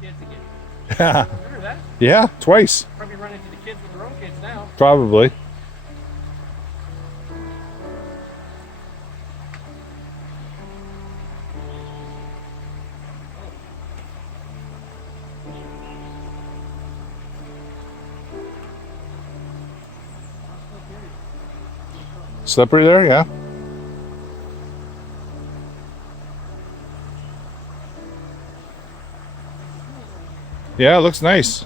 kids again. Remember that? Yeah, twice. Probably run into the kids with their own kids now. Probably. Slippery there, yeah. Yeah, it looks nice.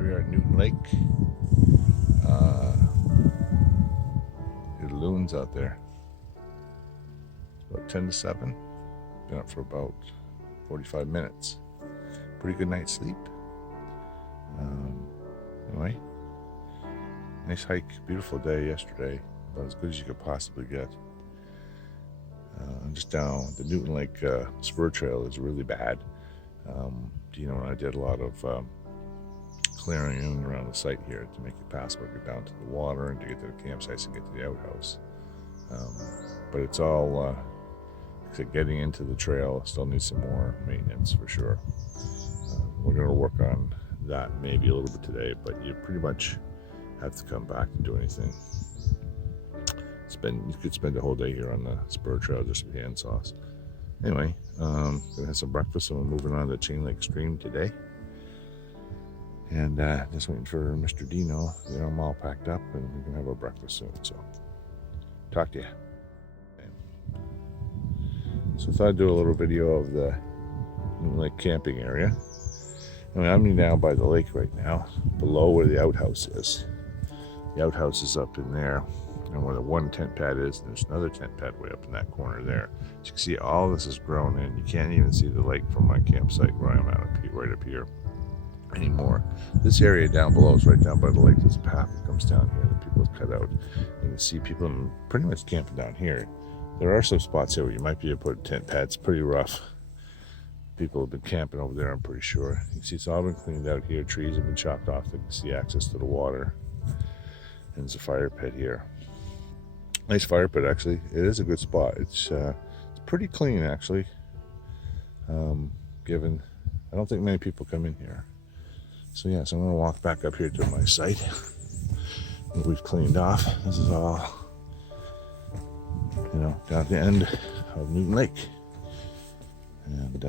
Here we are at Newton Lake. The loons out there. It's about 10 to 7. Been up for about 45 minutes. Pretty good night's sleep. Anyway, nice hike. Beautiful day yesterday. About as good as you could possibly get. I'm just down the Newton Lake spur trail is really bad. Dino and I did a lot of clearing in and around the site here to make it passable, get down to the water and to get to the campsites and get to the outhouse. But it's all getting into the trail still needs some more maintenance for sure. We're going to work on that maybe a little bit today, but you pretty much have to come back to do anything. You could spend the whole day here on the spur trail just with hand saws. Anyway, gonna have some breakfast and we're moving on to Chain Lake Stream today. And just waiting for Mr. Dino. I'm all packed up and we can have our breakfast soon. So, talk to you. So I thought I'd do a little video of the Lake camping area. I'm down by the lake right now, below where the outhouse is. The outhouse is up in there. And where the one tent pad is, there's another tent pad way up in that corner there. As you can see, all this is grown in. You can't even see the lake from my campsite where I'm at right up here anymore. This area down below is right down by the lake. There's a path that comes down here that people have cut out. You can see people pretty much camping down here. There are some spots here where you might be able to put a tent pad. It's pretty rough. People have been camping over there, I'm pretty sure. You can see it's all been cleaned out here. Trees have been chopped off. You can see access to the water. And there's a fire pit here. Nice fire pit, actually. It is a good spot. It's pretty clean, actually. Given, I don't think many people come in here. So yeah, so I'm going to walk back up here to my site. What we've cleaned off. This is all, down at the end of Newton Lake. And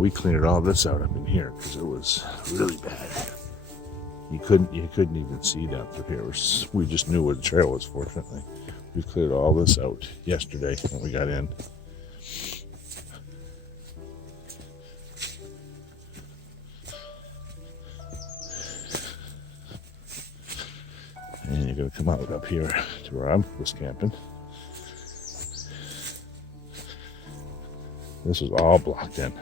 we cleaned all this out up in here because it was really bad. You couldn't even see down through here. We just knew where the trail was, fortunately. We cleared all this out yesterday when we got in. And you're going to come out up here to where I was camping. This was all blocked in.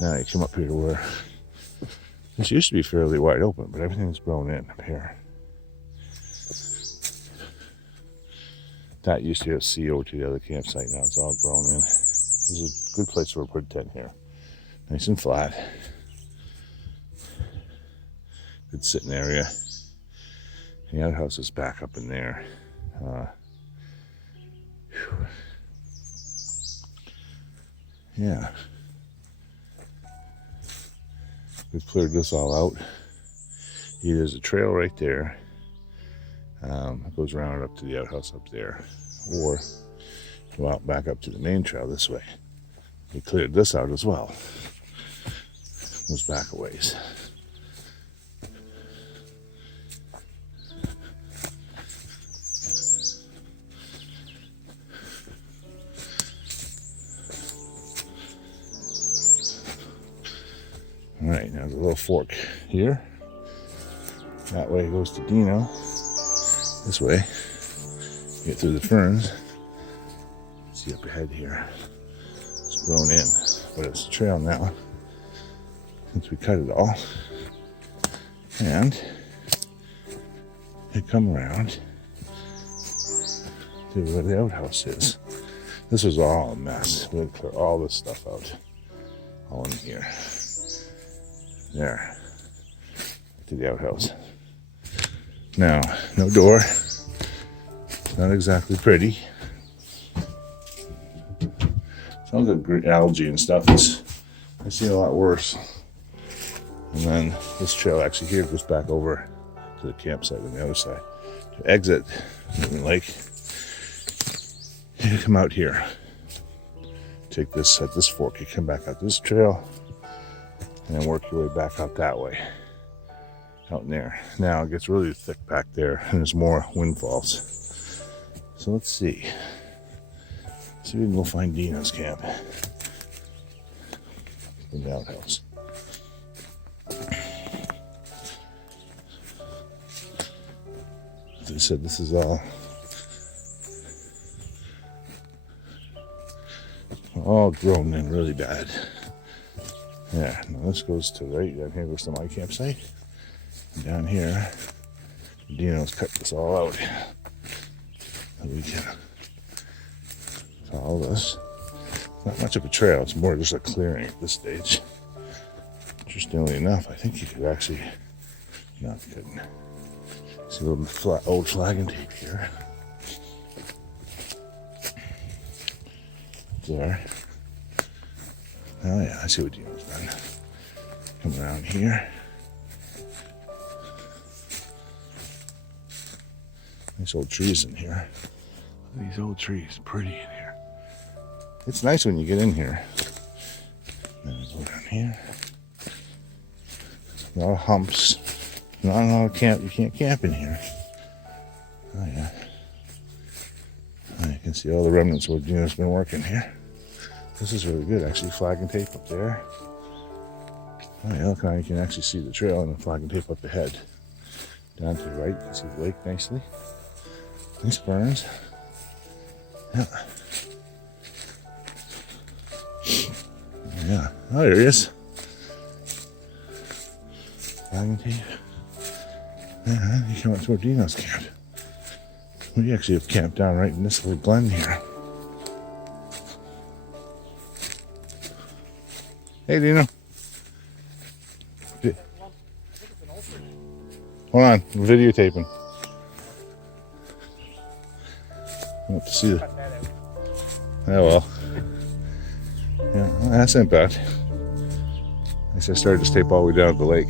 Now you come up here to where this used to be fairly wide open, but everything's grown in up here. That used to have CO to the other campsite. Now it's all grown in. This is a good place for a put tent here. Nice and flat. Good sitting area. The outhouse is back up in there. Yeah. We've cleared this all out. There's a trail right there. It goes around up to the outhouse up there. Or go out back up to the main trail this way. We cleared this out as well. Goes back a ways. All right, now there's a little fork here. That way it goes to Dino. This way, you get through the ferns. See up ahead here, it's grown in, but it's a trail now since we cut it all. And they come around to where the outhouse is. This was all a mess. We had to clear all this stuff out, all in here. There, to the outhouse. Now, no door. Not exactly pretty. Sounds like algae and stuff. I've seen a lot worse. And then this trail actually here goes back over to the campsite on the other side. To exit Newton Lake, you come out here. Take this at this fork. You come back out this trail. And then work your way back out that way. Out in there. Now it gets really thick back there and there's more windfalls. So let's see. See if we can go find Dino's camp. In the outhouse. As I said, this is all grown in really bad. Yeah, now this goes to right down here, goes to my campsite. And down here, Dino's cut this all out. So we can follow this. Not much of a trail, it's more just a clearing at this stage. Interestingly enough, I think you could actually, no, you couldn't. See a little old flag and tape here. There. Oh yeah, I see what Dino's done. Come around here. Nice old trees in here. Look at these old trees, pretty in here. It's nice when you get in here. Then we go down here. A lot of humps. Not a lot of camp. You can't camp in here. Oh yeah. Oh, you can see all the remnants of what Dino's been working here. This is really good, actually. Flag and tape up there. Oh yeah, look how you can actually see the trail and the flag and tape up ahead. Down to the right, you can see the lake nicely. Nice ferns. Yeah. Yeah. Oh, there he is. Wagon tape. Yeah, you come up to where Dino's camped. We actually have camped down right in this little glen here. Hey, Dino. Hold on, I'm videotaping. I want to see the. Oh well. Yeah, well, that's not bad. I guess I started this tape all the way down to the lake.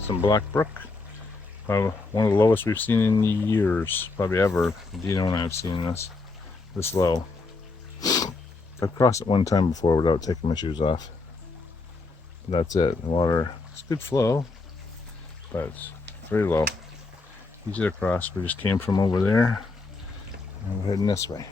Some Black Brook. One of the lowest we've seen in years, probably ever. Dino and I have seen this low. I've crossed it one time before without taking my shoes off. That's it. The water, it's good flow, but it's very low. Easy to cross. We just came from over there, and we're heading this way.